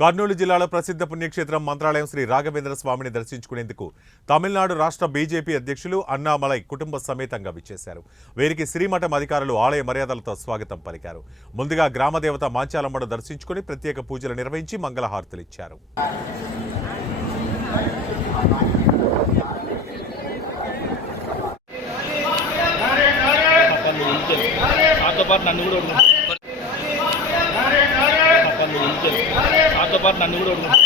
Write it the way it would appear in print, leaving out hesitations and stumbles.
కర్నూలు జిల్లాలో ప్రసిద్ధ పుణ్యక్షేత్రం మంత్రాలయం శ్రీ రాఘవేంద్ర స్వామిని దర్శించుకునేందుకు తమిళనాడు రాష్ట్ర బీజేపీ అధ్యక్షులు అన్నామలై కుటుంబ సమేతంగా విచ్చేశారు. వీరికి శ్రీమఠం అధికారులు ఆలయ మర్యాదలతో స్వాగతం పలికారు. ముందుగా గ్రామదేవత మాంచాలమ్మను దర్శించుకుని ప్రత్యేక పూజలు నిర్వహించి మంగళహారతులిచ్చారు. నన్ను కూడా